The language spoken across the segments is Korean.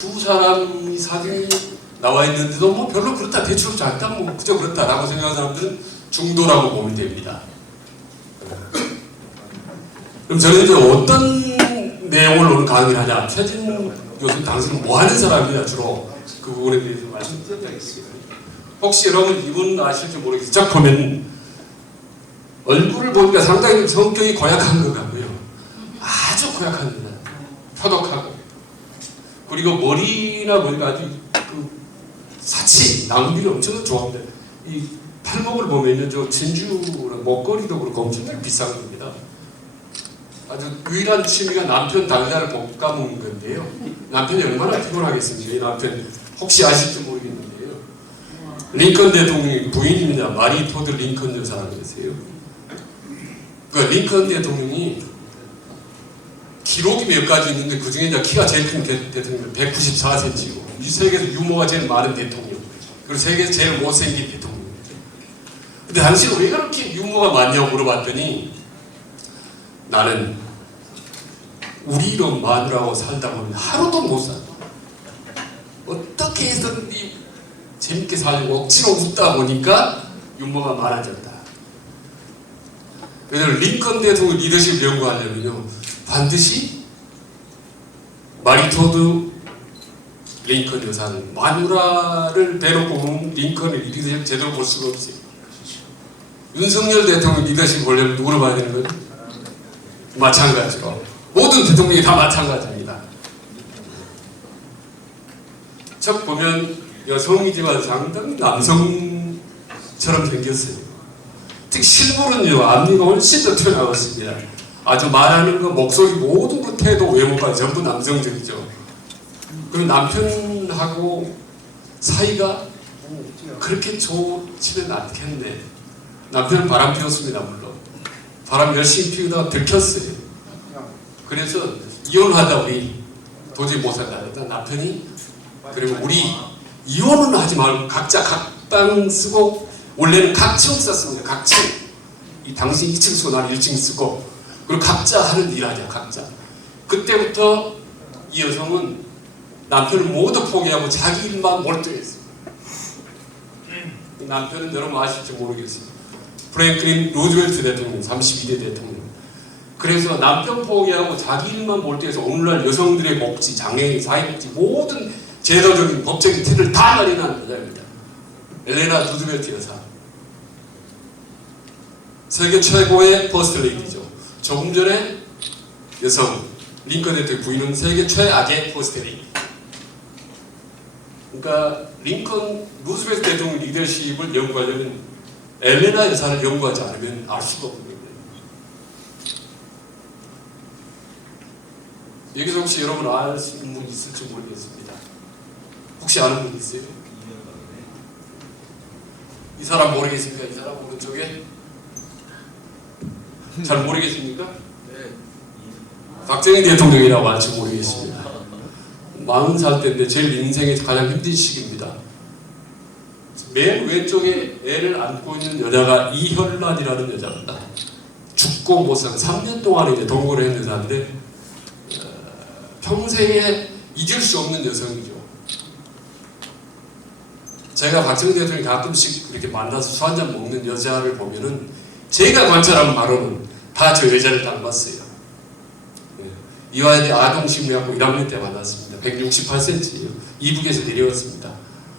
두 사람이 사진이 나와 있는데도 뭐 별로 그렇다, 대충 작다, 뭐 그저 그렇다라고 생각하는 사람들은 중도라고 보면 됩니다. 그럼 저는 이제 어떤 내용을 오늘 강의를 하냐? 최진 교수 당신은 뭐 하는 사람이냐? 주로 그 부분에 대해서 말씀드리겠습니다. 혹시 여러분 이분 아실지 모르겠어요. 딱 보면 얼굴을 보니까 상당히 성격이 고약한 것 같고요. 아주 고약합니다. 표독하고. 그리고 머리나 보니까 아주 그 사치, 낭비를 엄청 좋아합니다. 이 팔목을 보면은 저 진주 목걸이도 그렇고 엄청나게 비싼 겁니다. 아주 유일한 취미가 남편 당자를 볶아먹는 건데요. 남편이 얼마나 피곤하겠습니까? 이 남편 혹시 아실지 모르겠는데요. 링컨 대통령의 부인입니다. 마리 토드 링컨 여사라세요. 그 링컨 대통령이 기록이 몇 가지 있는데 그 중에 이제 키가 제일 큰 대통령 194cm이고 이 세계에서 유모가 제일 많은 대통령 그리고 세계에서 제일 못생긴 대통령. 근데 당신 왜 그렇게 유모가 많냐고 물어봤더니 나는 우리로 마누라하고 살다 보면 하루도 못 살아. 어떻게 해서든지 재밌게 살려고 억지로 웃다 보니까 유모가 많아졌다. 그래서 링컨 대통령 리더십을 연구하려면요 반드시 마리토드 링컨 여사는 마누라를 대놓고 보면 링컨의 리더십을 제대로 볼 수가 없어요. 윤석열 대통령 리더십을 보려면 누구를 봐야 되는 거예요? 마찬가지로 모든 대통령이 다 마찬가지입니다. 첫 보면 여성이지만 상당히 남성처럼 생겼어요. 특히 실물은요 앞니가 훨씬 더 튀어나왔습니다. 아주 말하는 거, 목소리, 모든 그 태도, 외모가 전부 남성적이죠. 그리고 남편하고 사이가 그렇게 좋지는 않겠네. 남편은 바람 피웠습니다. 물론 바람 열심히 피우다가 들켰어요. 그래서 이혼하다 우리 도저히 못 살다 했다. 남편이 그리고 우리 이혼은 하지 말고 각자 각방 쓰고 원래는 각층 썼습니다. 각층. 이 당신 2층 쓰고 나는 1층 쓰고 그리고 각자 하는 일 하자. 각자. 그때부터 이 여성은 남편을 모두 포기하고 자기 일만 몰두했어요. 남편은 여러분 아실지 모르겠어요. 프랭클린 루즈벨트 대통령, 32대 대통령. 그래서 남편 포기하고 자기 일만 몰두해서 오늘날 여성들의 복지, 장애인, 사회복지 모든 제도적인 법적인 틀을 다 마련한 여자입니다. 엘레나 루즈벨트 여사. 세계 최고의 퍼스트레이디죠. 조금 전에 여성 링컨 대통령 부인은 세계 최악의 퍼스트레이디. 그러니까 링컨 루즈벨트 대통령 리더십을 연구하려면 엘레나 여사를 연구하지 않으면 알 수가 없는 거예요. 여기서 혹시 여러분 아시는 분 있을지 모르겠습니다. 혹시 아는 분 있어요? 이 사람 모르겠습니까? 이 사람 오른쪽에? 잘 모르겠습니까? 네. 박정희 대통령이라고 알지 모르겠습니다. 40살 때인데 제일 인생에서 가장 힘든 시기입니다. 맨 왼쪽에 애를 안고 있는 여자가 이현란이라는 여자입니다. 죽고 못 산 3년 동안 이제 동거를 했는 여자인데 평생에 잊을 수 없는 여성이죠. 제가 박정희 대통령이 가끔씩 이렇게 만나서 술 한잔 먹는 여자를 보면은 제가 관찰한 바로는 다 저 여자를 닮았어요. 이화여대 아동심리학부 1학년 때 만났습니다. 168cm예요. 이북에서 내려왔습니다.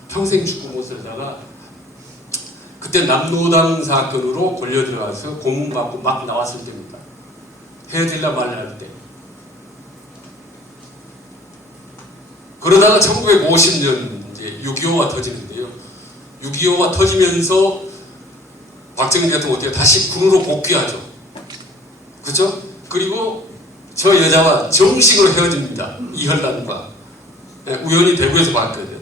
평생 죽고 못 살다가 그때 남노당 사건으로 걸려 들어가서 고문받고 막 나왔을 때입니다. 헤어질라 말라 할 때. 그러다가 1950년 이제 6.25가 터지는데요. 6.25가 터지면서 박정희 대통령 어때요? 다시 군으로 복귀하죠. 그렇죠? 그리고 저 여자와 정식으로 헤어집니다. 이현란과. 우연히 대구에서 봤거든.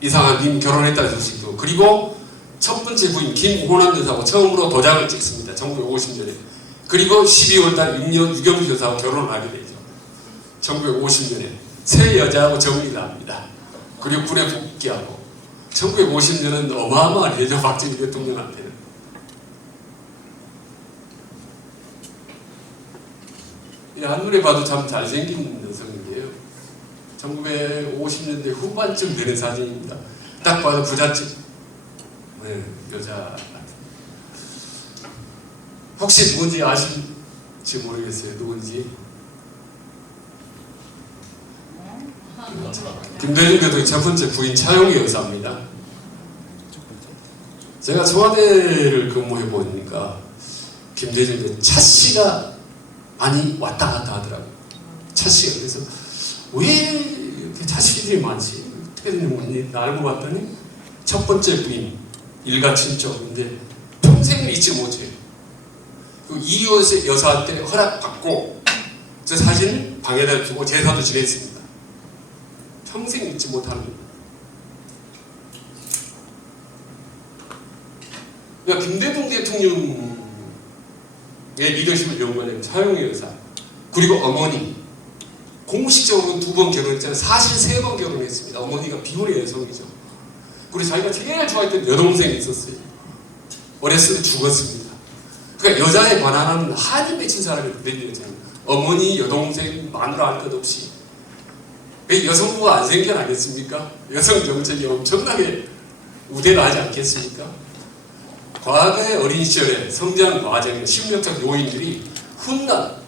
이상한 님 결혼했다는 소식도. 그리고 첫 번째 부인 김호남 여사하고 처음으로 도장을 찍습니다. 1950년에. 그리고 12월달 유경수 여사하고 결혼을 하게 되죠. 1950년에 새 여자하고 정리를 합니다. 그리고 군에 복귀하고 1950년은 어마어마한 해죠. 박정희 대통령한테는. 한눈에 봐도 참 잘생긴 여성인데요. 1950년대 후반쯤 되는 사진입니다. 딱 봐도 부잣집 여자. 혹시 누군지 아실지 모르겠어요. 누군지. 김대중 대통령 첫 번째 부인 차용희 여사입니다. 제가 청와대를 근무해 보니까 김대중 대통령 차씨가 많이 왔다 갔다 하더라고요. 차씨가. 그래서 왜 이렇게 차씨들이 많지? 어떻게 된 건지 알고 봤더니 첫 번째 부인 일가 친척인데 평생 잊지 못해요. 그 이효세 여사한테 허락받고 저 사진을 방에다 두고 제사도 지냈습니다. 평생 잊지 못하는. 그러니까 김대중 대통령의 리더십을 연구하는 차용희 여사, 그리고 어머니 공식적으로 2번 결혼했잖아요. 사실 3번 결혼했습니다. 어머니가 비혼의 여성이죠. 그리고 자기가 제일 좋아했던 여동생이 있었어요. 어렸을 때 죽었습니다. 그러니까 여자에 관한 한이 맺힌 사람이 김대중 여사예요. 어머니, 여동생, 마누라 할 것 없이. 여성부가 안 생겨나겠습니까? 여성 정책이 엄청나게 우대를 하지 않겠습니까? 과거의 어린 시절의 성장 과정의 심리학적 요인들이 훗날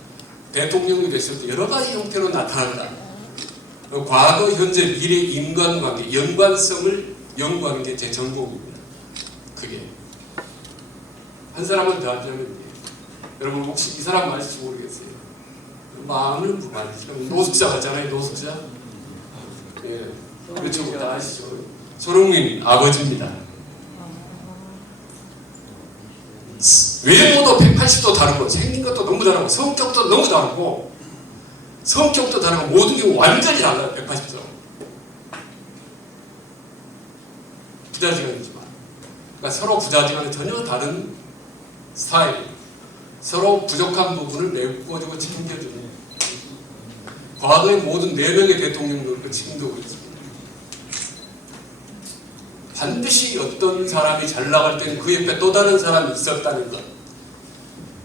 대통령이 됐을 때 여러 가지 형태로 나타난다. 과거, 현재, 미래 인간관계, 연관성을 연구하는 게 제 전공입니다. 그게 한 사람은 더 하자면 여러분 혹시 이 사람 아실지 모르겠어요. 많은 분 아시죠? 노숙자 같잖아요. 노숙자. 예, 그쪽 다 아시죠? 손흥민 아버지입니다. 외모도 180도 다르고 생긴 것도 너무 다르고 성격도 너무 다르고 성격도 다르고 모든 게 완전히 달라요. 180도. 부자지간이지만 그러니까 서로 부자지간은 전혀 다른 스타일. 서로 부족한 부분을 메꿔주고 책임져주는. 과거의 모든 4명의 대통령들을 책임지고 있습니다. 반드시 어떤 사람이 잘 나갈 때는 그 옆에 또 다른 사람이 있었다는 것.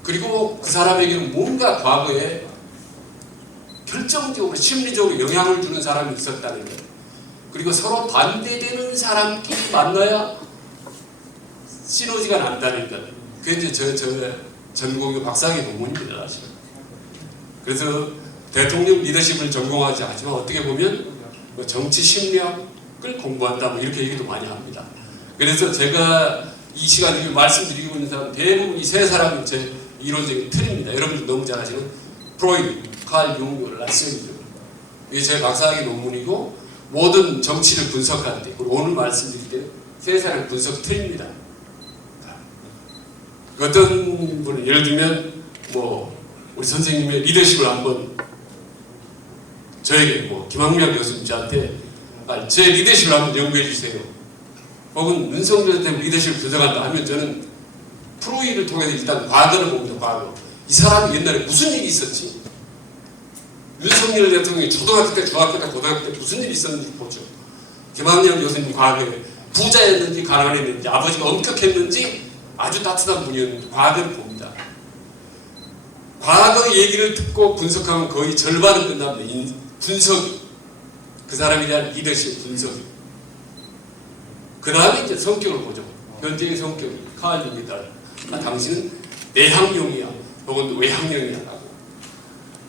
그리고 그 사람에게는 뭔가 과거에 결정적으로 심리적으로 영향을 주는 사람이 있었다는 것. 그리고 서로 반대되는 사람끼리 만나야 시너지가 난다는 것. 그게 이제 저 전공의 박사학위 논문입니다. 사실. 그래서 대통령 리더십을 전공하지 않지만 어떻게 보면 정치 심리학을 공부한다 뭐 이렇게 얘기도 많이 합니다. 그래서 제가 이 시간에 말씀드리고 있는 사람 대부분 이 3사람이 제 이론적인 틀입니다. 여러분들 너무 잘 아시는 프로이드, 칼 융, 라스웰이죠. 이게 제 박사학위 논문이고 모든 정치를 분석할 때 그리고 오늘 말씀드릴 때는 3사람 분석 틀입니다. 어떤 분은 예를 들면 뭐 우리 선생님의 리더십을 한번 저에게 뭐 김학명 교수님한테 제 리더십을 한번 연구해 주세요. 혹은 윤석열 대통령 리더십을 분석한다 하면 저는 프로이를 통해서 일단 과거를 봅니다. 과거. 이 사람이 옛날에 무슨 일이 있었지? 윤석열 대통령이 초등학교 때, 중학교 때, 고등학교 때 무슨 일이 있었는지 보죠. 김학명 교수님 과거에 부자였는지 가난했는지 아버지가 엄격했는지 아주 따뜻한 분이었는지 과거를 봅니다. 과거 얘기를 듣고 분석하면 거의 절반은 끝납니다. 분석이. 그 사람에 대한 리더십 분석이. 그 다음에 이제 성격을 보죠. 현재의 성격이. 칼륨이다. 당신은 내향형이야. 혹은 외향형이야. 라고.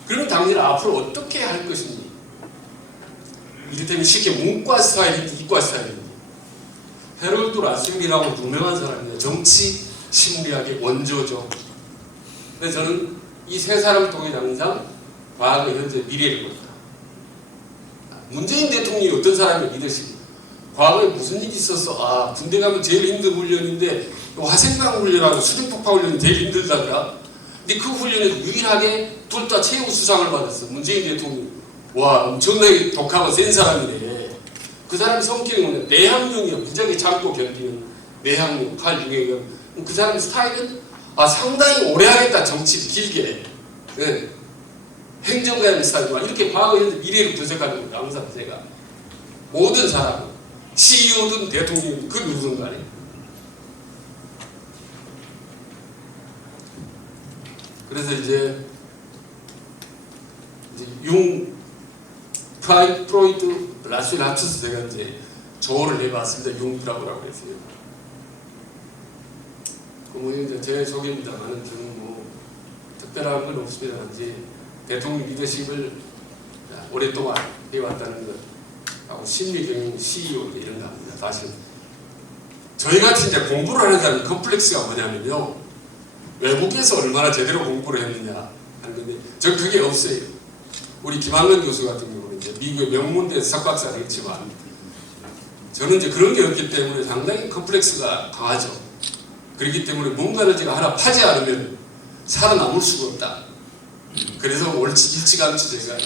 그러면 당신은 앞으로 어떻게 할 것인지. 이를테면 쉽게 문과 스타일인지 이과 스타일인지. 헤럴드 라스웰이라고 유명한 사람입니다. 정치 심리학의 원조죠. 그래서 저는 이 3사람을 통해 항상 과거, 현재, 미래를 봅니다. 문재인 대통령이 어떤 사람의 리더십? 과거에 무슨 일이 있었어? 군대 가면 제일 힘든 훈련인데 화생방 훈련하고 수중폭파 훈련이 제일 힘들다가 근데 그 훈련에서 유일하게 둘 다 최우 수상을 받았어. 문재인 대통령. 와, 엄청나게 독하고 센 사람이네. 그 사람의 성격은 내향형이야. 무지하게 참고 견디는 내향형, 칼융의 그 사람 스타일은 상당히 오래 하겠다. 정치를 길게. 네. 행정가의 스타일과 이렇게 과거, 현재, 미래를 분석하는 거예요. 항상 제가. 모든 사람은 CEO든 대통령이든 그 누구든 간에. 그래서 이제 융 프라이드, 프로이드, 라스를 합쳐서 제가 이제 조어를 해봤습니다. 융프라고라고 했어요. 그 이제 제 소개입니다만은 저는 뭐 특별한 건 없습니다. 이제 대통령 리더십을 오랫동안 해왔다는 것, 하고 심리경영 CEO 이런 거 합니다. 사실 저희 같이 이제 공부를 하는 사람 컴플렉스가 뭐냐면요, 외국에서 얼마나 제대로 공부를 했느냐 하는 건데, 전 그게 없어요. 우리 김한근 교수 같은 경우는 이제 미국의 명문대에서 석박사를 했지만, 저는 이제 그런 게 없기 때문에 상당히 컴플렉스가 강하죠. 그렇기 때문에 뭔가를 제가 하나 파지 않으면 살아남을 수가 없다. 그래서 일찌감치 제가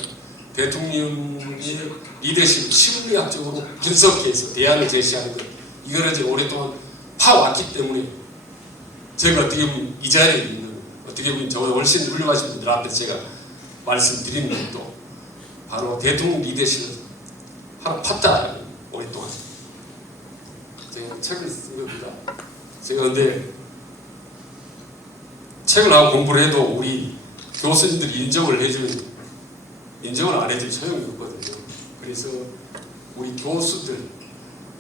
대통령의 리더십 심리학적으로 분석해서 대안을 제시하는 것, 이거를 제가 오랫동안 파왔기 때문에 제가 어떻게 보면 이 자리에 있는, 어떻게 보면 저보다 훨씬 훌륭하신 분들 앞에 제가 말씀드리는 것도 바로 대통령 리더십을 하나 팠다. 오랫동안 제가 책을 쓴 겁니다. 제가 근데 책을 하고 공부를 해도 우리 교수님들이 인정을 안 해주면 소용이 없거든요. 그래서 우리 교수들,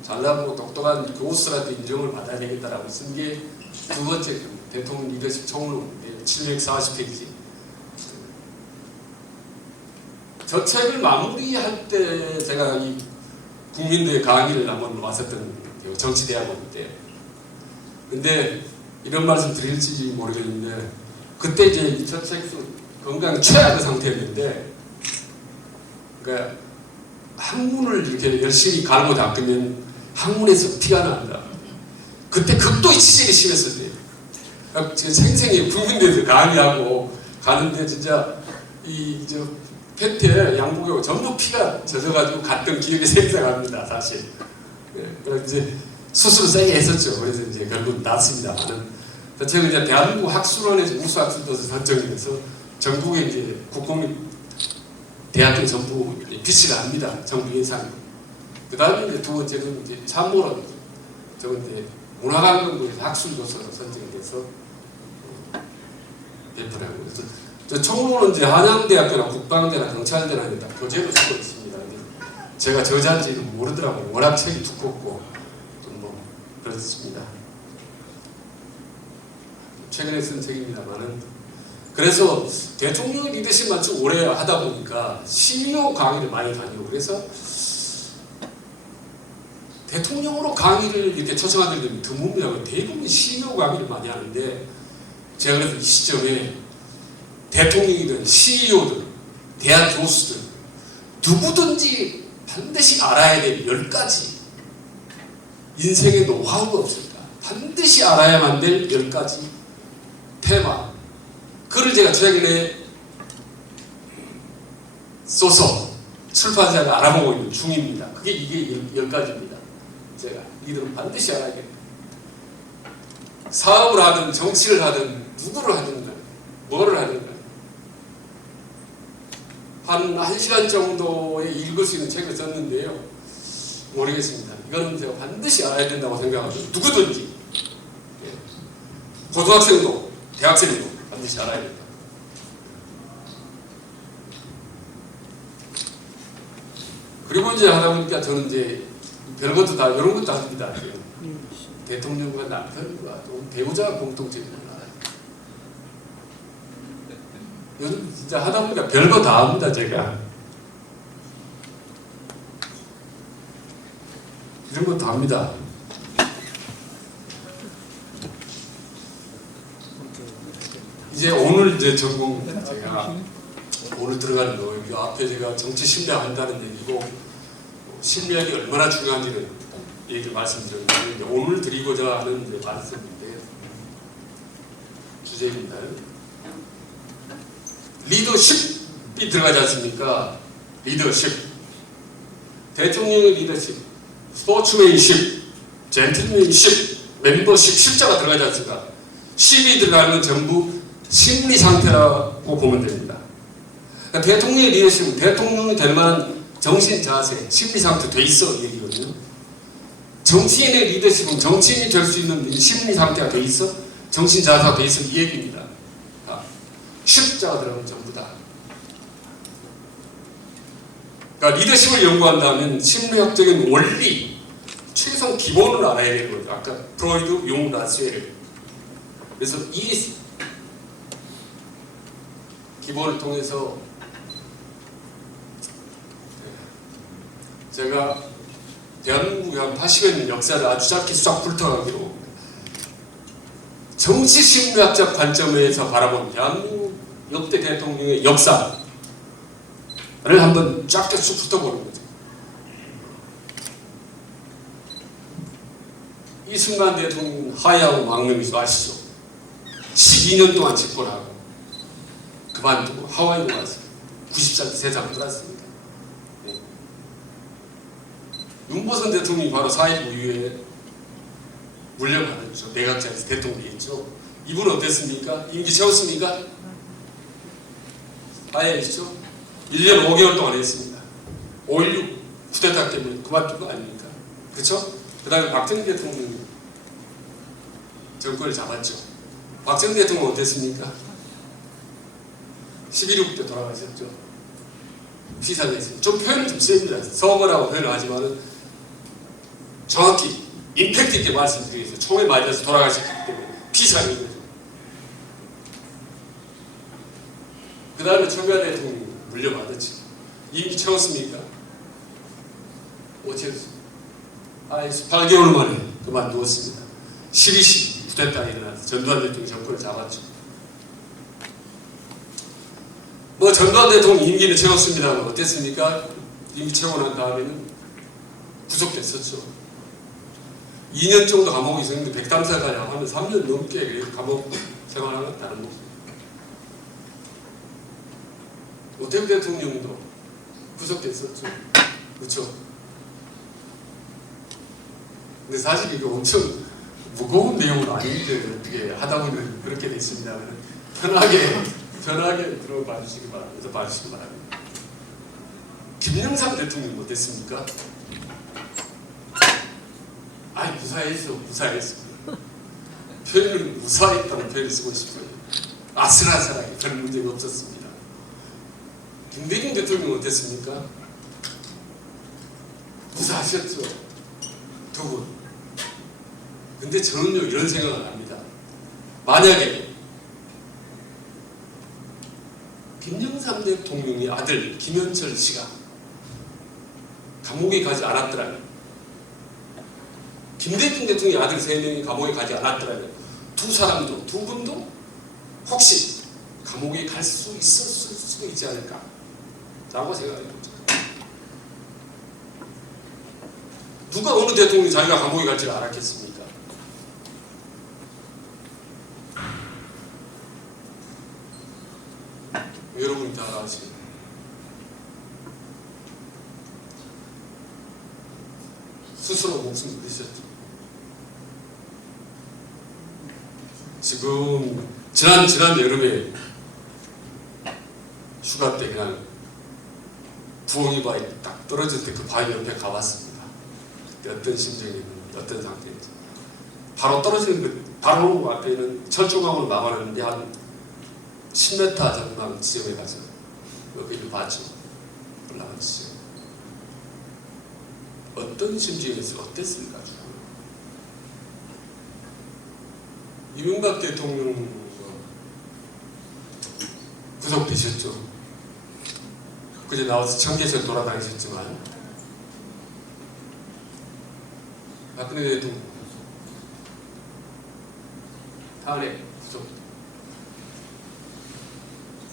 잘나고 똑똑한 교수라도 인정을 받아야 되겠다라고 쓴 게 두 번째 대통령 리더십 총론 740페이지. 저 책을 마무리할 때 제가 이 국민대 강의를 한번 왔었던 정치대학원 때. 근데 이런 말씀 드릴지 모르겠는데, 그때 이제 저 책에서 건강 최악의 상태였는데, 그러니까 학문을 이렇게 열심히 갈고 닦으면 학문에서 피가 난다. 그때 극도의 치질이 심했었어요. 생생히 국민대에서 강의하고 가는데 진짜 이저 팬티에 양복에 전부 피가 젖어가지고 갔던 기억이 생생합니다, 사실. 그래서 이제 수술을 세게 했었죠. 그래서 이제 결국 낫습니다만은, 제가 이제 대한민국 학술원에서 우수학술도서 선정이 돼서 전국에 이제 국공립 대학교 전부 비치가 합니다. 정부 예산. 그 다음에 이제 두 번째는 이제 참모론, 저건 이제 문화관광부에서 학술도서로 선정이 돼서 배포를 하고, 그래서 저 총론은 이제 한양대학교나 국방대나 경찰대나 다 교재로 쓰고 있습니다. 제가 저자인지는 모르더라고요. 워낙 책이 두껍고 좀 뭐 그렇습니다. 최근에 쓴 책입니다만은, 그래서 대통령 리더십만 쭉 오래 하다 보니까 CEO 강의를 많이 다니고, 그래서 대통령으로 강의를 이렇게 초청하게 되면 드뭅니다. 대부분 CEO 강의를 많이 하는데, 제가 그래서 이 시점에 대통령이든 CEO든 대학 교수든 누구든지 반드시 알아야 될 10가지 인생의 노하우가 없습니다. 반드시 알아야만 될 10가지 테마, 그걸 제가 최근에 써서 출판사가 알아보고 있는 중입니다. 그게 이게 10가지입니다. 제가 이들은 반드시 알아야겠다. 사업을 하든 정치를 하든 누구를 하든 뭐를 하든 한 1시간 정도에 읽을 수 있는 책을 썼는데요. 모르겠습니다. 이거는 제가 반드시 알아야 된다고 생각하죠. 누구든지. 고등학생도 대학생도 반드시 알아야 된다. 그리고 이제 하다 보니까 저는 이제 별것도 다 이런 것도 합니다. 대통령과 남편과 또 배우자 공통점이 많아요. 요즘 진짜 하다 보니까 별거 다 합니다, 제가. 이런 거 다 합니다. 이제 오늘 이제 전공, 제가 오늘 들어가는 거, 이 앞에 제가 정치 심리학 한다는 얘기고, 심리학이 얼마나 중요한지를 얘기를 말씀드렸는데, 오늘 드리고자 하는 이제 말씀인데, 주제입니다. 리더십이 들어가지 않습니까? 리더십. 대통령의 리더십, 스포츠맨십, 젠틀맨십, 멤버십, 십자가 들어가지 않습니까? 10이 들어가는 건 전부 심리 상태라고 보면 됩니다. 그러니까 대통령의 리더십은 대통령이 될 만한 정신 자세, 심리 상태 돼 있어 얘기거든요. 정치인의 리더십은 정치인이 될 수 있는 심리 상태가 돼 있어, 정신 자세가 돼 있어, 이 얘기입니다. 십자가 들어가면 전부 다. 그러니까 리더십을 연구한다면 심리학적인 원리, 최소한 기본을 알아야 되는 거죠. 아까 프로이드, 용, 라스웰. 그래서 이 기본을 통해서 제가 대한민국의 한 80여 년 역사를 아주 짧게 쫙 훑어가기로 정치심리학적 관점에서 바라본 대한민국 역대 대통령의 역사를 한번 쫙 쭉 훑어보는 거죠. 이승만 대통령 하야하고 망명이죠. 아시죠? 12년 동안 집권하고 그만두고 하와이로 갔어요. 90살 세상 떠났습니다. 네. 윤보선 대통령이 바로 4.19 이후에 물려받았죠. 내각자에서 대통령이 했죠. 이분은 어땠습니까? 임기 채웠습니까? 하야했죠. 1년 5개월 동안 했습니다. 5.16 쿠데타 때문에 그만둔 거 아닙니까? 그렇죠? 그 다음에 박정희 대통령이 정권을 잡았죠. 박정희 대통령은 어땠습니까? 11.6 때 돌아가셨죠. 피살했습니다. 좀 표현이 좀 셉니다. 서거라고 표현을 하지만은 정확히 임팩트 있게 말씀드리겠습니다. 총에 맞아서 돌아가셨기 때문에 피살인 거죠. 그 다음에 청와대 대통령이 물려받았죠. 임기 채웠습니까? 못 채웠습니다. 8개월 만에 그만두었습니다. 12.12 쿠데타가 일어나서 전두환 대통령이 정권을 잡았죠. 뭐 전두환 대통령 임기는 채웠습니다만 어땠습니까? 임기 채우고 난 다음에는 구속됐었죠. 2년 정도 감옥에 있었는데 백담사까지 하면 3년 넘게 감옥 생활하는 다른 모습. 오태우 대통령도 구속됐었죠. 그렇죠. 근데 사실 이거 엄청 무거운 내용은 아닌데 어떻게 하다 보면 그렇게 됐습니다. 편하게 들어봐 주시기 바랍니다. 봐주시기 바랍니다. 김영삼 대통령 어땠습니까? 아니 무사했어. 표현은 무사했다는 표현을 쓰고 싶어요. 아슬아슬하게 별 문제가 없었습니다. 김대중 대통령 어땠습니까? 무사하셨죠. 두 분. 근데 저는요 이런 생각을 합니다. 만약에 김영삼 대통령의 아들 김현철 씨가 감옥에 가지 않았더라면, 김대중 대통령의 아들 3명이 감옥에 가지 않았더라면 두 분도 혹시 감옥에 갈 수 있었을 수도 있지 않을까 라고 생각합니다. 누가 어느 대통령이 자기가 감옥에 갈 줄 알았겠습니까? 여러분이 다 아시죠? 스스로 목숨을 내셨죠. 지금 지난 여름에 휴가 때 그냥 부엉이 바위 딱 떨어질 때 그 바위 옆에 가봤습니다. 그때 어떤 심정이었는지 어떤 상태인지. 바로 떨어지는 그 바로 앞에는 철조망으로 남았는데 한 10m 전망 지점에 가서 여기를 봤죠. 올라간 지점. 어떤 심정에서 어땠을까? 이명박 대통령 구속되셨죠. 그제 나와서 청계천 돌아다니셨지만 박근혜 대통령 탄핵 구속.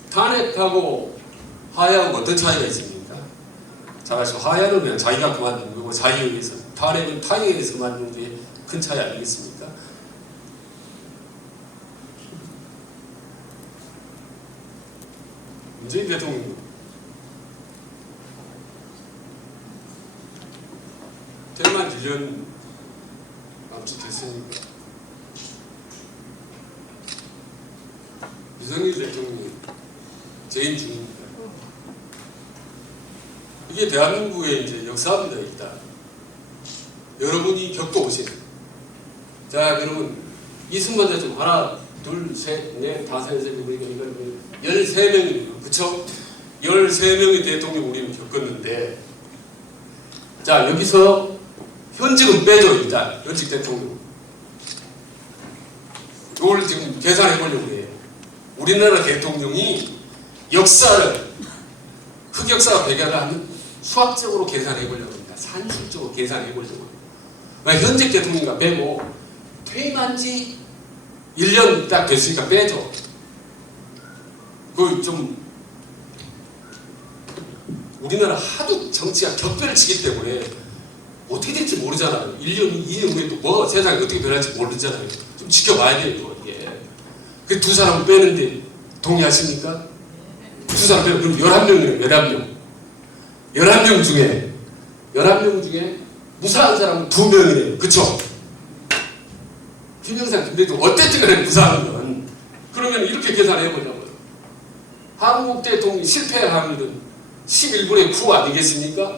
탄핵하고 하야하고 어떤 차이가 있습니까? 잘 아시죠? 하야는 그냥 자기가 그만둔 거고 자기에 의해서, 탄핵은 타에 의해서 그만둔 게 큰 차이 아니겠습니까? 문재인 대통령 퇴임한 1년 남짓 됐으니까 윤석열 대통령이 재임 중입니다. 이게 대한민국의 이제 역사입니다. 일단 여러분이 겪어오신. 자, 그러면 이승만 대통령 하나, 둘, 셋, 넷, 다섯, 여섯, 일곱, 이거 13명이에요. 그쵸? 13명의 대통령 우리는 겪었는데 자, 여기서 현직은 빼죠. 일단 현직 대통령. 이걸 지금 계산해 보려고 해요. 우리나라 대통령이 역사를 흑역사와 배경을 하면 수학적으로 계산해 보려고 합니다. 산술적으로 계산해 보려고. 현직 대통령과 빼고 퇴임한 지 1년 딱 됐으니까 빼죠. 그 좀 우리나라 하도 정치가 격변치기 때문에 어떻게 될지 모르잖아요. 1년, 2년 후에 또 뭐 세상이 어떻게 변할지 모르잖아요. 좀 지켜봐야 돼요, 이게. 그 두 사람 빼는데 동의하십니까? 두 사람 빼면 그럼 11명이에요, 11명. 11명 중에 무사한 사람은 2명이래요. 그쵸? 김영삼, 김대중 어땠든 간에 무사한 건. 그러면 이렇게 계산해 보자고요. 한국 대통령이 실패할 확률은 11분의 9 아니겠습니까?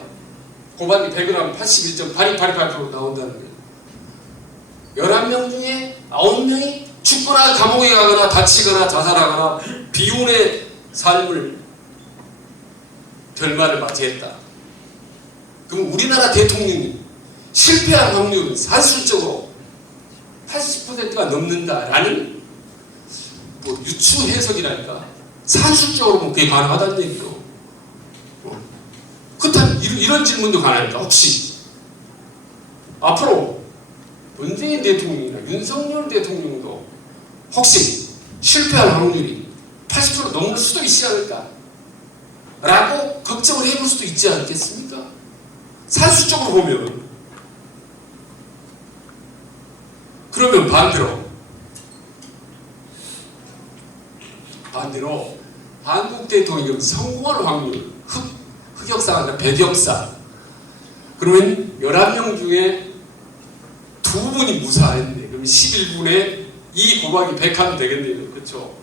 곱하기 100을 하면 81.8288% 나온다는 거예요. 11명 중에 9명이 죽거나 감옥에 가거나 다치거나 자살하거나 비운의 삶을 결말을 맞이했다. 그럼 우리나라 대통령이 실패할 확률은 산술적으로 80%가 넘는다라는 뭐 유추 해석이랄까? 산술적으로 보면 그게 가능하다는 얘기죠. 그렇다면 이런 질문도 가능할까? 혹시 앞으로 문재인 대통령이나 윤석열 대통령도 혹시 실패할 확률이 80% 넘을 수도 있지 않을까? 라고 걱정을 해볼 수도 있지 않겠습니까? 산술적으로 보면. 그러면 반대로 한국 대통령이 성공할 확률, 흑역사가 아니라 백역사. 그러면 11명 중에 2분이 무사했네. 그럼 11분의 2 곱하기 100 하면 되겠네요. 그렇죠?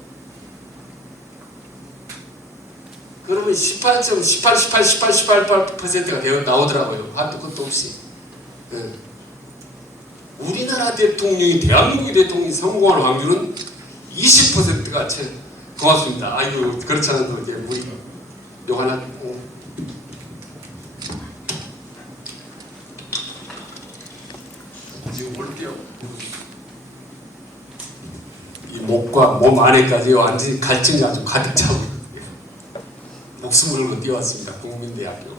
그러면 18.18%가 되어 나오더라고요. 한도 끝도 없이. 네. 우리나라 대통령이, 대한민국의 대통령이 성공할 확률은 20%가 채. 고맙습니다. 아이고, 그렇지 않아도 이제 우리 요 하나. 지금 볼게요. 이 목과 몸 안에까지 완전히 갈증이 아주 가득 차고 목숨을 걸고 뛰어왔습니다. 국민대학교.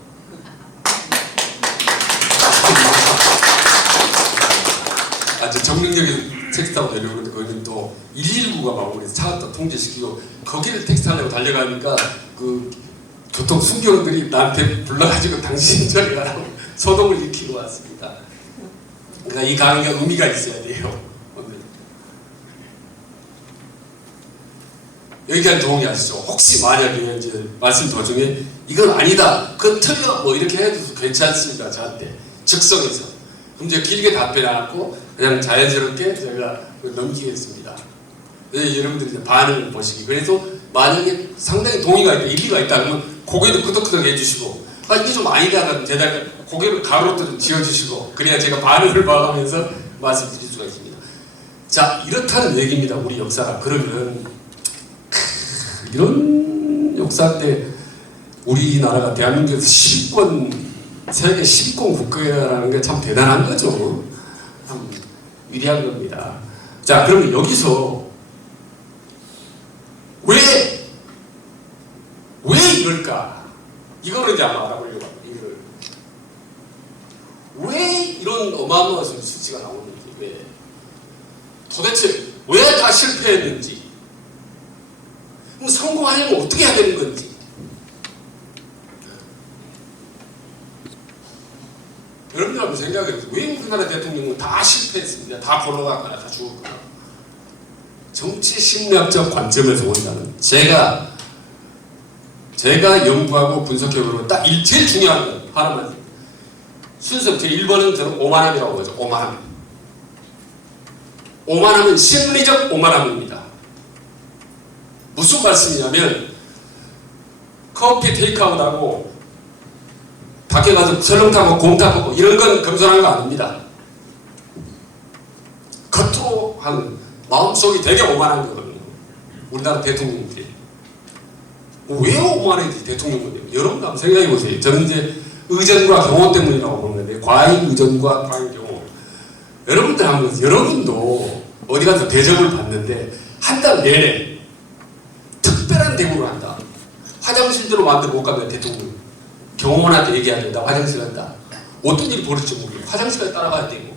아주 정릉역에 택시 타고 내려오는데 거기는 또 119가 막 오면서 차가 또 통제시키고 거기를 택시 타려고 달려가니까 그 교통 순경들이 나한테 불러가지고 당신 저리 가라고 소동을 일으키고 왔습니다. 그러니까 이 강의가 의미가 있어야 돼요. 오늘. 여기까지 동의하시죠? 혹시 만약에 이제 말씀 도중에 이건 아니다, 그건 틀려, 뭐 이렇게 해도 괜찮습니다. 저한테 즉석에서. 그럼 이제 길게 답변 안 하고 그냥 자연스럽게 제가 넘기겠습니다. 여러분들이 이제 반응을 보시기. 그래서 만약에 상당히 동의가 있다, 일리가 있다 그러면 고개도 끄덕끄덕 해주시고, 아 이게 좀 아니다 그러면 대답 고개를 가로로 좀 지어주시고, 그래야 제가 반응을 봐가면서 말씀드릴 수가 있습니다. 자, 이렇다는 얘기입니다. 우리 역사가. 그러면 이런 역사인데 우리나라가 대한민국에서 10권 세계 10권 국가라는 게 참 대단한 거죠. 참 위대한 겁니다. 자, 그러면 여기서 왜 이럴까? 이거를 이제 아마 알아보려고 합니다. 왜 이런 어마어마한 수치가 나오는지, 왜? 도대체 왜 다 실패했는지, 그럼 성공하려면 어떻게 해야 되는 건지. 여러분들 한번 생각해보세요. 왜 우리나라 대통령은 다 실패했습니다. 다 골로갔거나 다 죽었거나. 정치 심리학적 관점에서 본다면 제가 연구하고 분석해보면 딱 제일 중요한 거 하나만. 순서 제 1번은 저는 오만함이라고 보죠. 오만함. 오만함은 심리적 오만함입니다. 무슨 말씀이냐면 커피 테이크아웃하고 밖에 가서 설렁탕 먹고 곰탕 먹고 이런 건 겸손한 거 아닙니다. 겉으로 한 마음속이 되게 오만한 거거든요. 우리나라 대통령들이. 왜 오만해지 대통령은? 여러분 한번 생각해 보세요. 저는 이제 의전과 경호 때문이라고 보는데 과잉 의존과 과잉 경호. 여러분도 어디 가서 대접을 받는데 한 달 내내 특별한 대우를 한다. 화장실대로 마음대로 못 가면 대통령 경호원한테 얘기해야 된다. 화장실 간다. 어떤 일이 벌어질지 모르겠어요. 화장실까지 따라가야 되고.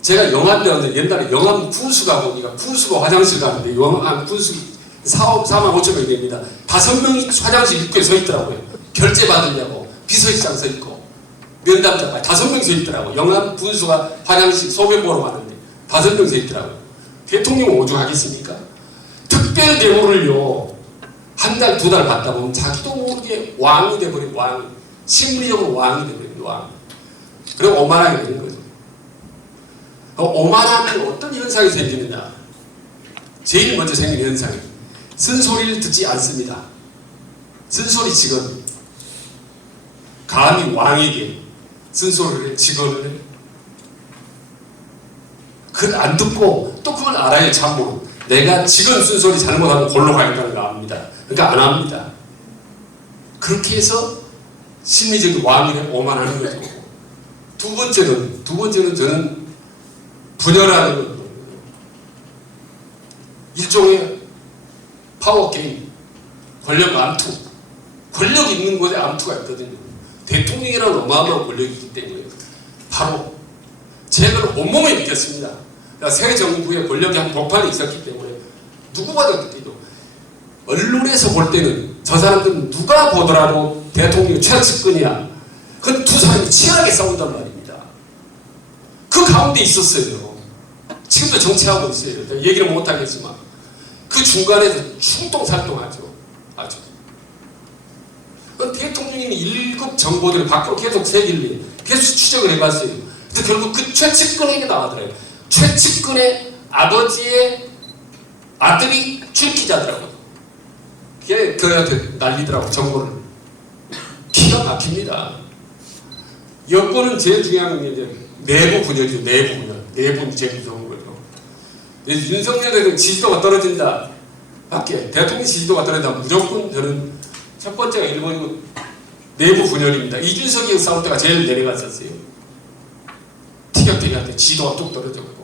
제가 영암 배웠는데 옛날에 영암 군수가 보니까 군수가 화장실 가는데 영암 군수 4만 5천 명이 됩니다. 5명이 화장실 입구에 서 있더라고요. 결제 받으려고 비서실장 서 있고 면담자가 5명 서 있더라고요. 영암 군수가 화장실 소변 보러 가는데 5명 서 있더라고요. 대통령은 오죽하겠습니까? 특별 대우를요 한 달, 2달 받다 보면 자기도 모르게 왕이 돼버린 왕, 심리적으로 왕이 돼버린 왕. 그리고 오만하게 되는 거죠. 오만하면 어떤 현상이 생기느냐? 제일 먼저 생기는 현상이 쓴소리를 듣지 않습니다. 쓴소리 직원, 감히 왕에게 쓴소리를 직원을 해. 그걸 안 듣고 또 그걸 알아야 참고 내가 직원 쓴소리 잘못하면 골로 가겠다는 거 압니다. 그러니까 안 합니다. 그렇게 해서 심리적인 왕위를 오만하는 거죠. 두 번째는 저는 분열하는 것. 일종의 파워 게임, 권력 암투. 권력 있는 곳에 암투가 있거든요. 대통령이라는 어마어마한 권력이 있기 때문에 바로 제가 온몸에 느꼈습니다. 그러니까 새 정부의 권력이 한 복판에 있었기 때문에 누구보다 느끼죠. 언론에서 볼 때는 저 사람들은 누가 보더라도 대통령이 최측근이야. 그 두 사람이 치열하게 싸운단 말입니다. 그 가운데 있었어요. 지금도 정치하고 있어요. 얘기를 못하겠지만 그 중간에서 충동살동하죠. 아주. 대통령이 1급 정보들을 밖으로 계속 새길래 계속 추적을 해봤어요. 그래서 결국 그 최측근에게 나가더라고요. 최측근의 아버지의 아들이 출기자더라고요. 그게 그한테 날리더라고 정보를. 기가 막힙니다. 여권은 제일 중요한 게 이제 내부 분열이죠. 내부 분열. 내부 제일 무서운 거죠. 윤석열의 지지도가 떨어진다. 밖에 대통령 지지도가 떨어진다. 무조건 저는 첫 번째가 일본이고 내부 분열입니다. 이준석이 싸울 때가 제일 내려갔었어요. 티격태격할 때 지지도가 뚝 떨어졌고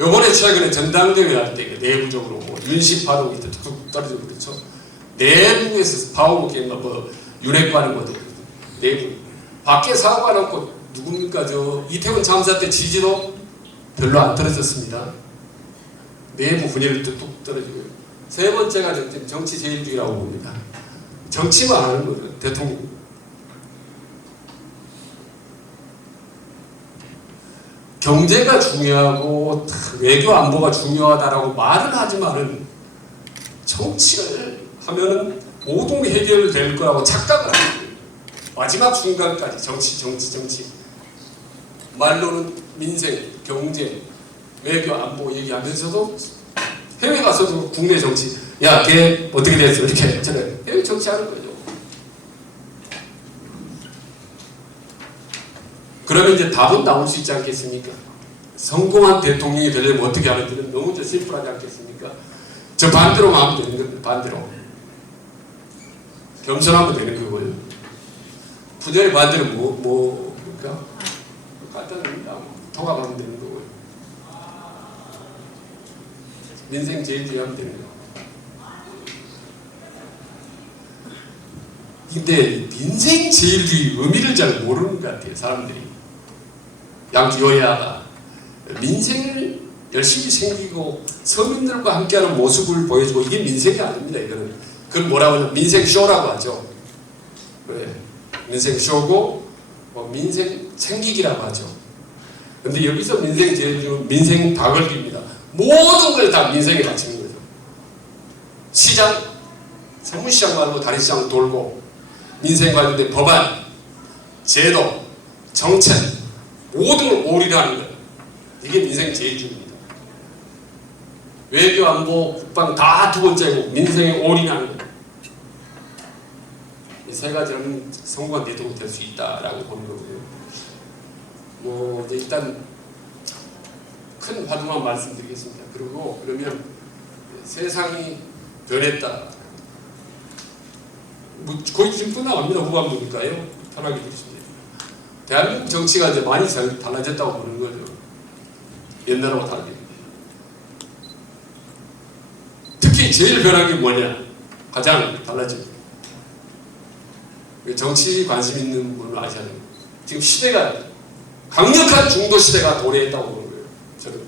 요번에 최근에 전당대회 할 때 내부적으로 뭐 윤심파동이 뚝 떨어지고 그렇죠. 내부에서 파워먹기인가 뭐 윤핵관인 것도 내부 밖에 사고 안 하고 누굽니까? 저 이태원 참사 때 지지도 별로 안 떨어졌습니다. 내부 분열이 뚝 떨어지고요. 세 번째가 정치 제일주의라고 봅니다. 정치만 하는 거죠. 대통령. 경제가 중요하고 외교 안보가 중요하다라고 말은 하지만은 정치를 하면은 모든 게 해결될 거라고 착각을 합니다. 마지막 순간까지 정치. 말로는 민생, 경제, 외교 안보 얘기하면서도 해외 가서도 국내 정치, 야, 걔 어떻게 됐어? 이렇게 저는 해외 정치하는 거죠. 그러면 이제 답은 나올 수 있지 않겠습니까? 성공한 대통령이 되려면 어떻게 하는지는 너무 심플하지 않겠습니까? 저 반대로 하면 되는 거예요. 반대로. 겸손하면 되는 거고요. 분열의 반대로 뭡니까? 간단합니다. 통합하면 되는 거고요. 민생 제일주의 하면 되는 거예요. 근데 민생 제일주의 의미를 잘 모르는 것 같아요. 사람들이. 양쪽 여야가 민생을 열심히 챙기고 서민들과 함께하는 모습을 보여주고 이게 민생이 아닙니다. 이거는 그걸 뭐라고 하냐면 민생쇼라고 하죠. 그래. 민생쇼고 뭐 민생 챙기기라고 하죠. 근데 여기서 민생 제일주의는 민생 다걸기입니다. 모든 걸 다 민생에 바치는 거죠. 시장, 성문시장 말고 다른 시장 돌고 민생 관련된 법안, 제도, 정책 모든 걸 올인하는 것. 이게 민생 제일주의입니다. 외교, 안보, 국방 다 두 번째고 민생에 올인하는 것. 이 세 가지는 성공한 대통령이 될 수 있다라고 보는 거고요. 뭐 이제 일단 큰 화두만 말씀드리겠습니다. 그리고 그러면 세상이 변했다. 뭐 거의 지금 끝나갑니다. 후반부니까요. 편하게 들으시면 됩니다. 대한민국 정치가 이제 많이 달라졌다고 보는 거죠. 옛날하고 다르게. 특히 제일 변한 게 뭐냐? 가장 달라진 정치 관심 있는 분은 아셔야 됩니다. 지금 시대가 강력한 중도 시대가 도래했다고 보는 거예요. 저는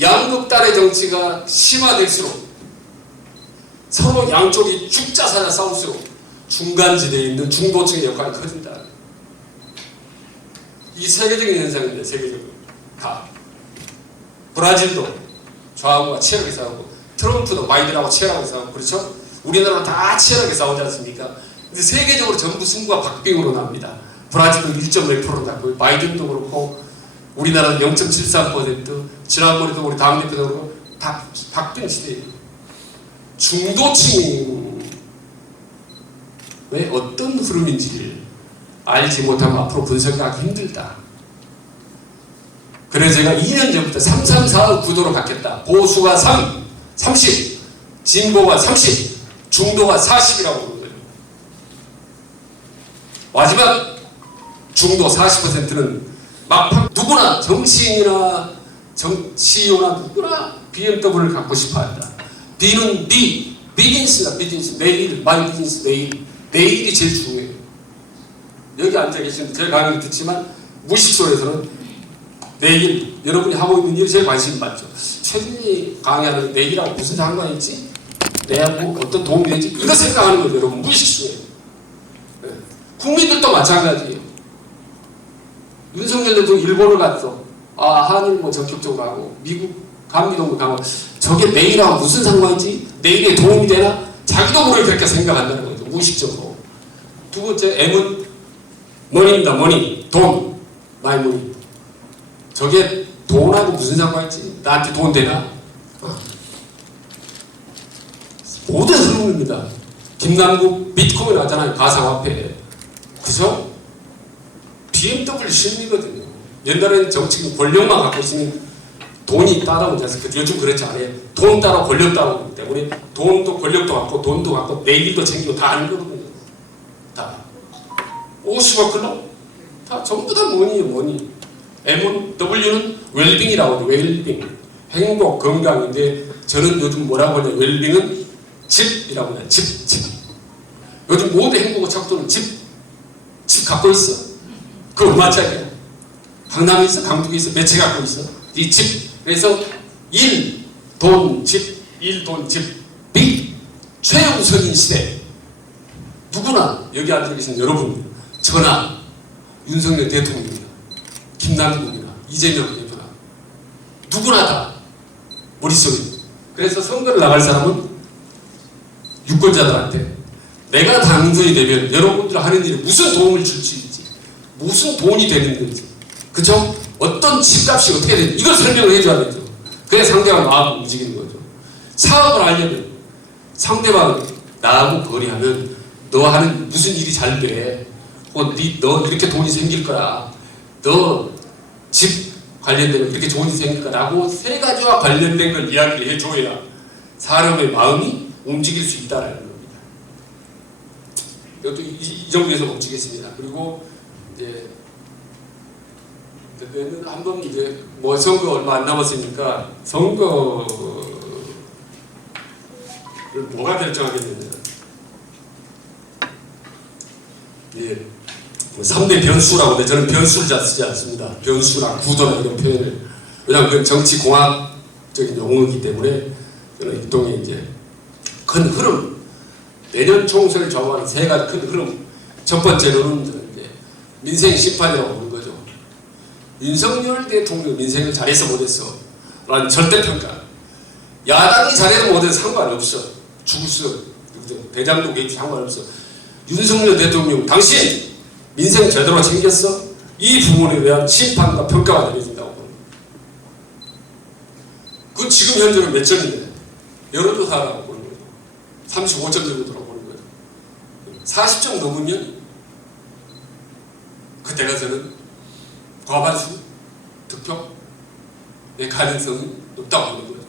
양극단의 정치가 심화될수록 서로 양쪽이 죽자 살아 싸울수록 중간지대에 있는 중도층의 역할이 커진다. 이 세계적인 현상인데, 세계적으로 다 브라질도 좌우가 치열하게 싸우고 트럼프도 바이든하고 치열하게 싸우고, 그렇죠? 우리나라도 다 치열하게 싸우지 않습니까? 근데 세계적으로 전부 승부가 박빙으로 납니다. 브라질도 1.1% 났고, 바이든도 그렇고, 우리나라는 0.73%, 지난번에도 우리 당대표도 그렇고, 다 박빙 시대예요. 중도층의 어떤 흐름인지를 알지 못하면 앞으로 분석하기 힘들다. 그래서 제가 2년 전부터 334 구도로 갖겠다. 보수가 30, 진보가 30, 중도가 40이라고 그러는 거예요. 마지막 중도 40%는 막판 누구나 정치인이나 CEO나 누구나 BMW를 갖고 싶어 한다. B는 비즈니스다. 비즈니스. 내일, 마이 비즈니스 내일. 내일이 제일 중요해요. 여기 앉아 계신 제 강의를 듣지만 무의식속에서는 내일 여러분이 하고 있는 일이 제일 관심이 많죠. 최근에 강의하는 내일하고 무슨 상관이 있지? 내하고 어떤 도움이 되지? 이거 생각하는 거죠. 여러분 무의식속에. 네. 국민들도 마찬가지예요. 윤석열 대통령 일본을 갔어. 한일 뭐 적극적으로 하고 미국 감미동맹 가고 저게 내일하고 무슨 상관이지? 내일에 도움이 되나? 자기도 모르게 그렇게 생각한다는 거죠. 무의식적으로. 두 번째 M은 머니입니다. 머니. 돈. 마이 머니. 저게 돈하고 무슨 상관이지? 나한테 돈 되나? 모든 흐름입니다. 김남국 비트코인 하잖아요. 가상화폐. 그죠? BMW 심리거든요. 옛날에는 정치인 권력만 갖고 있으면 돈이 따라오지 않습니까? 요즘 그렇지 않아요. 돈 따라 권력 따라오기 때문에 돈도 권력도 갖고 돈도 갖고 내일도 챙기고 다 아는 거거든요. 다. 오스와 클럽? 다 전부 다 머니예요. 머니. M은 W는 웰빙이라고 하죠. 웰빙. 행복, 건강인데 저는 요즘 뭐라고 하냐. 웰빙은 집이라고 하냐. 집. 요즘 모든 행복을 찾고는 집 갖고 있어. 그거 얼마짜리야? 강남에 있어? 강북에 있어? 몇 채 갖고 있어? 이 집. 그래서 일, 돈, 집, 일, 돈, 집, 빅, 최우선인 시대. 누구나 여기 앉아 계신 여러분, 저나 윤석열 대통령이나 김남국이나 이재명 대표나 누구나 다 머릿속에. 그래서 선거를 나갈 사람은 유권자들한테 내가 당선이 되면 여러분들 하는 일에 무슨 도움을 줄 수 있지, 무슨 돈이 되는 건지, 그쵸? 어떤 집값이 어떻게 되는지 이걸 설명을 해줘야 되죠. 그래야 상대방 나하고 움직이는 거죠. 사업을 하려면 상대방 나하고 거래하면 너 하는 무슨 일이 잘 돼, 너 이렇게 돈이 생길 거라, 너 집 관련되면 이렇게 좋은 일이 생길 거라고 세 가지와 관련된 걸 이야기를 해줘야 사람의 마음이 움직일 수 있다라는 겁니다. 이것도 이 정도에서 멈추겠습니다. 그리고 이제 한번 이제 뭐 선거 얼마 안 남았으니까 선거를 뭐가 결정하겠느냐. 예, 3대 변수라고 하는데 저는 변수를 잘 쓰지 않습니다. 변수나 구도나 이런 표현을. 왜냐하면 그건 정치공학적인 용어이기 때문에 저는 일종의 이제 큰 흐름, 내년 총선을 좌우하는 세 가지 큰 흐름. 첫 번째로는 이제 민생 심판이라고 보는 거죠. 윤석열 대통령 민생을 잘해서 못했어 라는 절대평가. 야당이 잘해서 못해서 상관없어. 죽었어. 대장동 개입 상관없어. 윤석열 대통령 당신 민생 제대로 챙겼어? 이 부분에 대한 심판과 평가가 내려진다고 봅니다. 그 지금 현재는 몇 점이냐? 여론조사라고 보는 거죠. 35점 정도 돌아보는 거죠. 40점 넘으면 그때가 저는 과반수 득표의 가능성이 높다고 보는 거예요.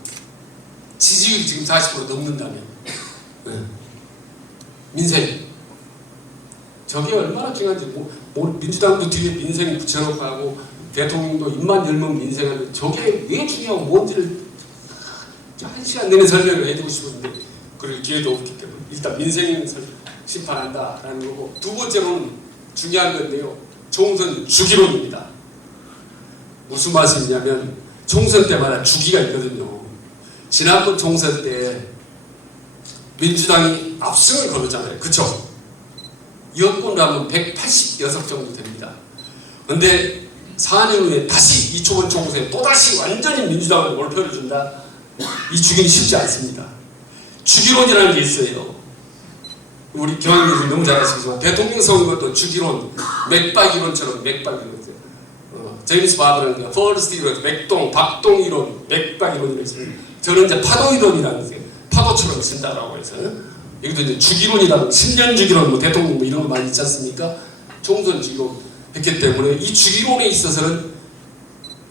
지지율이 지금 40% 넘는다면. 네. 민생. 저게 얼마나 중요한지 뭐 민주당도 뒤에 민생 붙여놓고 하고 대통령도 입만 열면 민생하는데 저게 왜 중요하고 뭔지를 한 시간 내내 설명을 해주고 싶은데 그럴 기회도 없기 때문에 일단 민생 심판한다라는 거고, 두 번째로는 중요한 건데요. 총선 주기론입니다. 무슨 말씀이냐면 총선 때마다 주기가 있거든요. 지난번 총선 때 민주당이 압승을 거뒀잖아요. 그쵸? 여권으로 하면 180석 정도 됩니다. 근데 4년 후에 다시 이초번 총선에 또다시 완전히 민주당을 몰표를 준다? 이 주기는 쉽지 않습니다. 주기론이라는 게 있어요. 우리 경영님이 너무 잘 아시지만 대통령 선거도 주기론, 맥박이론처럼 맥박이론. 제임스 바버는 퍼스트 이론, 맥동, 박동 이론, 맥박이론이라고 있습니다. 저는 이제 파도 이론이라는 게 파도처럼 쓴다라고 해서 여기도 이제 주기론이라고 10년 주기론, 뭐 대통령 뭐 이런 거 많이 있지 않습니까? 총선 주기론 했기 때문에 이 주기론에 있어서는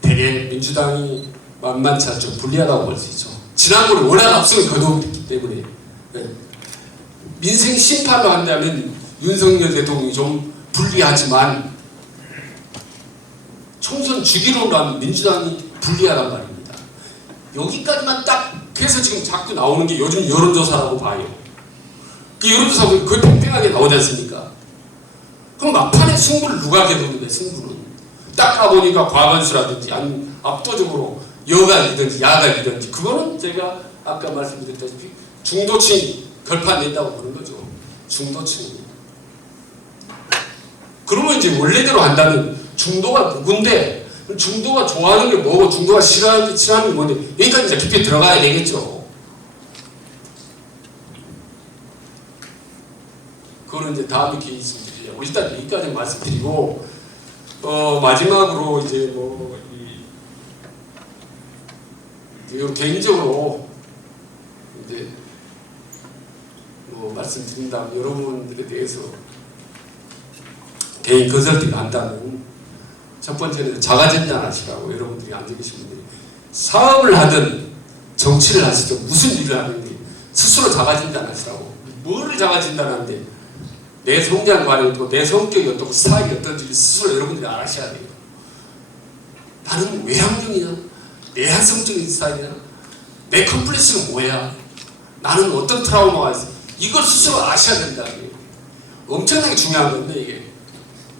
대개 민주당이 만만치 않죠. 불리하다고 볼 수 있죠. 지난번에 워낙 압승을 거두었기 때문에. 네. 민생 심판로 한다면 윤석열 대통령이 좀 불리하지만 총선 주기론으로 하면 민주당이 불리하단 말입니다. 여기까지만 딱 해서 지금 자꾸 나오는 게 요즘 여론조사라고 봐요. 그 여론조사 보면 거의 팽팽하게 나오지 않습니까? 그럼 막판에 승부를 누가 겨루는데, 승부는 딱 가보니까 과반수라든지 아니면 압도적으로 여각이든지 야각이든지, 그거는 제가 아까 말씀드렸다시피 중도층이 결판 냈다고 보는 거죠. 중도층이. 그러면 이제 원래대로 한다면 중도가 누군데, 중도가 좋아하는 게 뭐고 중도가 싫어하는 게 뭔데, 여기까지 이제 깊이 들어가야 되겠죠. 그거는 이제 다음에 기회 있으면 드리려고 일단 여기까지 말씀드리고, 마지막으로 이제 뭐 개인적으로 이제 뭐 말씀드린다면, 여러분들에 대해서 개인 컨설팅 한다면 첫 번째는 자가진단하시라고. 여러분들이 앉아 계신 분들이 사업을 하든 정치를 하시든 무슨 일을 하든지 스스로 자가진단하시라고. 뭐를 자가진단하는데 내 성장 과정도, 내 성격이 어떻고 스타일이 어떤지 스스로 여러분들이 알아셔야 돼요. 나는 외향적이냐, 내한성적인 스타일이냐, 내 컴플렉스는 뭐야, 나는 어떤 트라우마가 있어, 이걸 스스로 아셔야 된다. 엄청나게 중요한 건데, 이게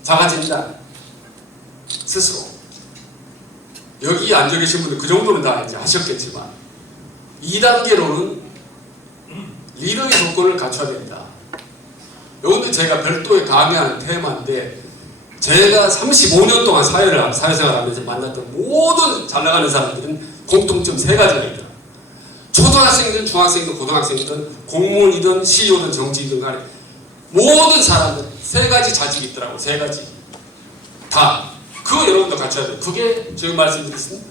자가진단 스스로. 여기 앉아 계신 분들 그 정도는 다 이제 하셨겠지만 2단계로는 리더의 조건을 갖춰야 된다. 이것도 제가 별도의 강의하는 테마인데, 제가 35년 동안 사회생활 하면서 만났던 모든 잘 나가는 사람들은 공통점 3가지가 있다. 초등학생이든 중학생이든 고등학생이든 공무원이든 CEO든 정치이든 간에 모든 사람들 3가지 자질이 있더라고. 3가지 다. 그거 여러분도 갖춰야 돼요. 그게 제가 말씀드렸습니다.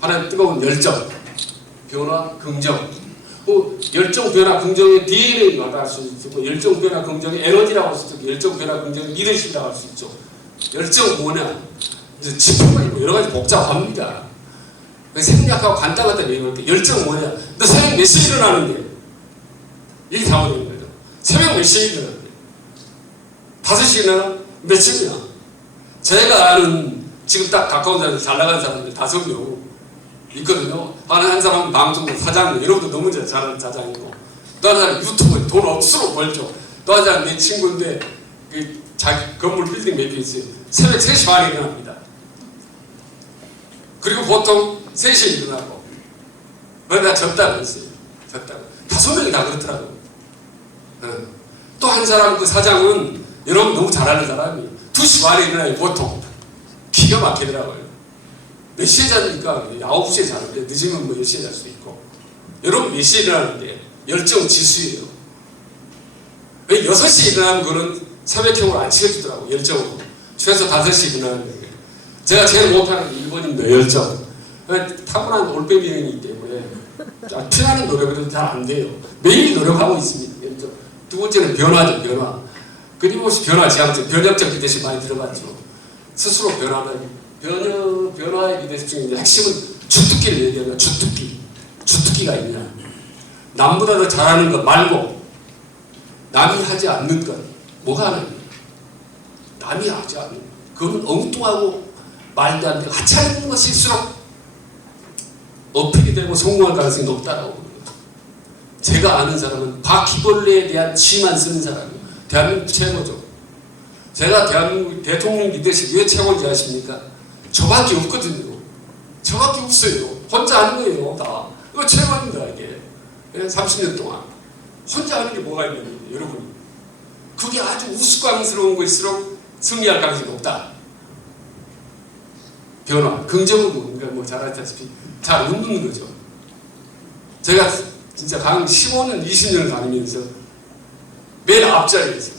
하나는 뜨거운 열정, 변화, 긍정. 뭐 열정, 변화, 긍정의 DNA라고 할 수 있고, 열정, 변화, 긍정의 에너지라고 할 수 있고, 열정, 변화, 긍정의 리더십이라고 할 수 있죠. 열정 뭐냐? 이제 지표가 있고 여러 가지 복잡합니다. 생략하고 간단하다 얘기할 때, 열정 뭐냐? 너 새벽 몇 시에 일어나는데? 이렇게 답을 되는 거죠. 새벽 몇 시에 일어나는데? 5시에 일어나? 며칠이야? 제가 아는 지금 딱 가까운 사람들, 잘 나가는 사람들 5명 있거든요. 한 사람은 방송국 사장, 여러분도 너무 잘하는 사장이고, 또 한 사람은 유튜브 돈 억수로 벌죠. 또 한 사람은 내 친구인데 자기 건물 빌딩 몇 개 있어요. 새벽 3시 반에 일어납니다. 그리고 보통 3시에 일어나고, 그러다 졌다고 했어요. 졌다고. 5명이 다 그렇더라고요. 또 한 사람, 그 사장은 여러분 너무 잘하는 사람이 2시 반에 일어나요. 보통 기가 막히더라고요. 몇 시에 자니까 9시에 자는데, 늦으면 뭐 10시에 잘 수도 있고. 여러분 몇 시에 일어나는데? 열정 지수예요. 6시에 일어나면 그거는 새벽형으로 안 치러주더라고. 열정으로. 최소 5시에 일어나는 거예요. 제가 제일 못하는 게 일본인데, 열정. 타고난 올빼미이기 때문에 피하는 노력도 잘 안 돼요. 매일 노력하고 있습니다. 열정. 두 번째는 변화죠. 변화. 끊임없이 변화, 지향적, 변혁적 리더십 많이 들어봤죠. 스스로 변화는 변화의 리더십 중에 핵심은 주특기를 얘기하면 주특기가 있냐. 남보다 더 잘하는 것 말고 남이 하지 않는 것, 뭐가 하나요? 남이 하지 않는 그건 엉뚱하고 말도 안 되고 하찮은 것일수록 어필이 되고 성공할 가능성이 높다라고 봅니다. 제가 아는 사람은 바퀴벌레에 대한 치만 쓰는 사람이에요. 대한민국 최고죠. 제가 대한민국 대통령 리더십 왜 최고인지 아십니까? 저밖에 없거든요. 저밖에 없어요. 혼자 하는 거예요. 다. 이거 최고입니다. 이게 30년 동안 혼자 하는 게 뭐가 있는지 여러분, 그게 아주 우스꽝스러운 것일수록 승리할 가능성이 높다. 변화, 긍정으로, 그러니까 뭐 잘 아시다시피 잘 웃는 거죠. 제가 진짜 강 15년, 20년을 다니면서 맨 앞자리에서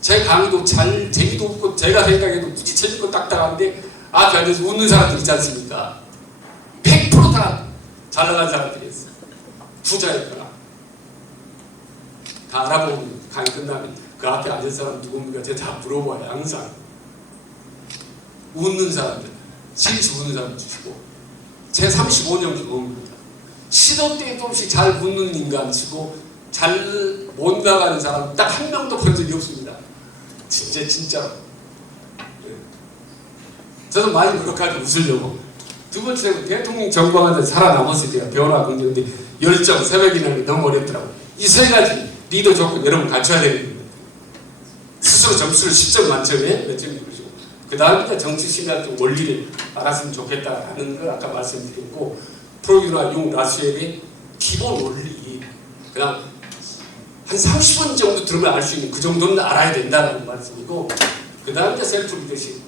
제 강의도 잘, 재미도 없고 제가 생각해도 무지 재밌고 딱딱한데 앞에 앉아서 웃는 사람들 있지 않습니까? 100% 다 잘 나간 사람들이었어요. 부자였거나 다 알아보면 강의 끝나면 그 앞에 앉은 사람 누굽니까? 제가 다 물어봐요. 항상 웃는 사람들, 진실 웃는 사람 주시고 제 35년 경험입니다. 시도 때도 없이 잘 웃는 인간 치고 잘 못 나가는 사람 딱 한 명도 본 적이 없습니다. 진짜로. 네. 저도 많이 노력하지 웃으려고. 두 번째 대통령 정부한테 살아남았을 때가 변화 긍정인데 열정, 새벽이라는 게 너무 어렵더라고요. 이 세 가지 리더 조건 여러분 갖춰야 되는 겁니다. 스스로 점수를 10점 만점에 몇 점이 그러죠. 그 다음에 정치 심리학 원리를 알았으면 좋겠다는 걸 아까 말씀드렸고, 프로이드나 융, 라수엘의 기본 원리, 그냥 한 30분 정도 들으면 알 수 있는 그 정도는 알아야 된다는 말씀이고, 그 다음에 셀프 리더십.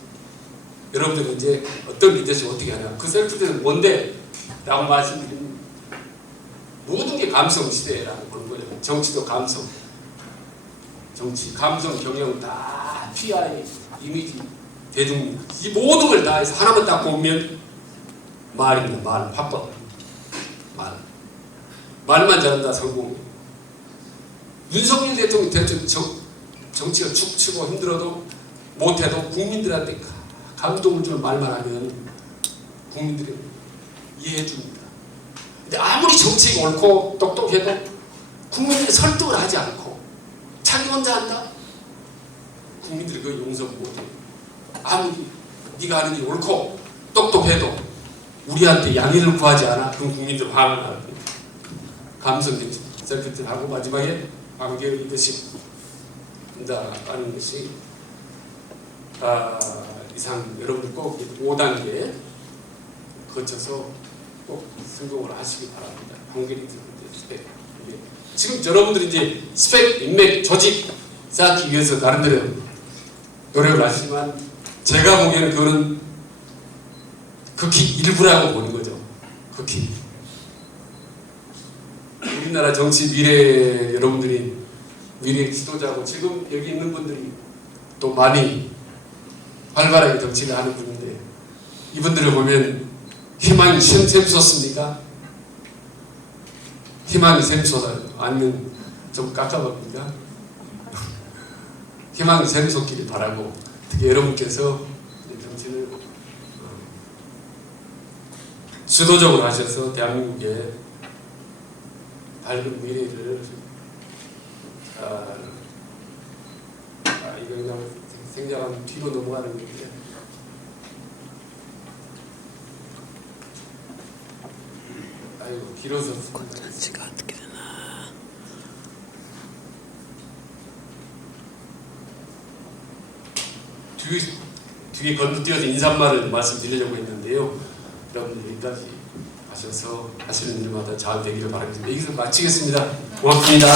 여러분들은 이제 어떤 리더십 어떻게 하냐. 그 셀프 리더십은 뭔데? 라고 말씀드리면 모든 게 감성 시대라고 보는 거예요. 정치도 감성. 정치, 감성, 경영 다 PR, 이미지, 대중 이 모든 걸 다 해서 하나만 딱 보면 말입니다. 말, 화법. 말만 잘한다 성공. 윤석열 대통령 정치가 축치고 힘들어도 못해도 국민들한테 감동을 주는 말만 하면 국민들이 이해해 줍니다. 근데 아무리 정치가 옳고 똑똑해도 국민들이 설득을 하지 않고 자기 혼자 한다? 국민들이 그 용서 못해요. 아무리 네가 하는 일이 옳고 똑똑해도 우리한테 양해를 구하지 않아? 그럼 국민들 화가 나요. 감성적 셀프를 하고 마지막에 관계 리더십 한다는 것이 이상 여러분들 꼭 5단계 거쳐서 꼭 성공을 하시기 바랍니다. 관계 리더십 스펙. 지금 여러분들이 이제 스펙, 인맥, 조직 쌓기 위해서 나름대로 노력을 하시지만 제가 보기에는 그거는 극히 일부라고 보는 거죠. 극히. 우리나라 정치 미래 여러분들이 미래 지도자고 지금 여기 있는 분들이 또 많이 활발하게 정치를 하는 분인데 이분들을 보면 희망이 샘솟습니까? 희망이 샘솟아요. 아니면 좀 깎아봅니까? 희망이 샘솟기를 바라고 특히 여러분께서 정치를 주도적으로 하셔서 대한민국의 밝은 미래를 이거 그냥 생략하면 뒤로 넘어가는 건데 아이고 길어서 콘텐츠가 어떻게 되나. 뒤에 건너뛰어서 인사말을 말씀드리려고 했는데요. 여러분들 여기까지 하셔서 하시는 일마다 잘 되기를 바라겠습니다. 여기서 마치겠습니다. 고맙습니다.